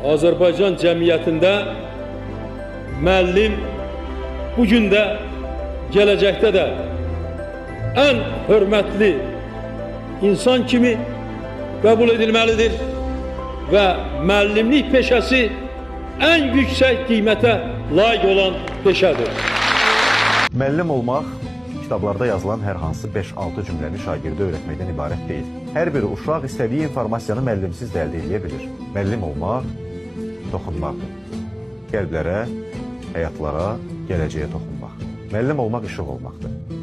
Azərbaycan cəmiyyətində müəllim bugün də, gələcəkdə də ən hörmətli insan kimi qəbul edilməlidir və müəllimlik peşəsi ən yüksək qiymətə layiq olan peşədir. Müəllim olmaq kitablarda yazılan hər hansı 5-6 cümləni şagirdə öyrətməkdən ibarət deyil. Hər bir uşaq istədiyi informasiyanı müəllimsiz də əldə edə bilir. Müəllim olmaq toxunmaqdır. Qəlblərə, həyatlara, gələcəyə toxunmaq. Müəllim olmaq işıq olmaqdır.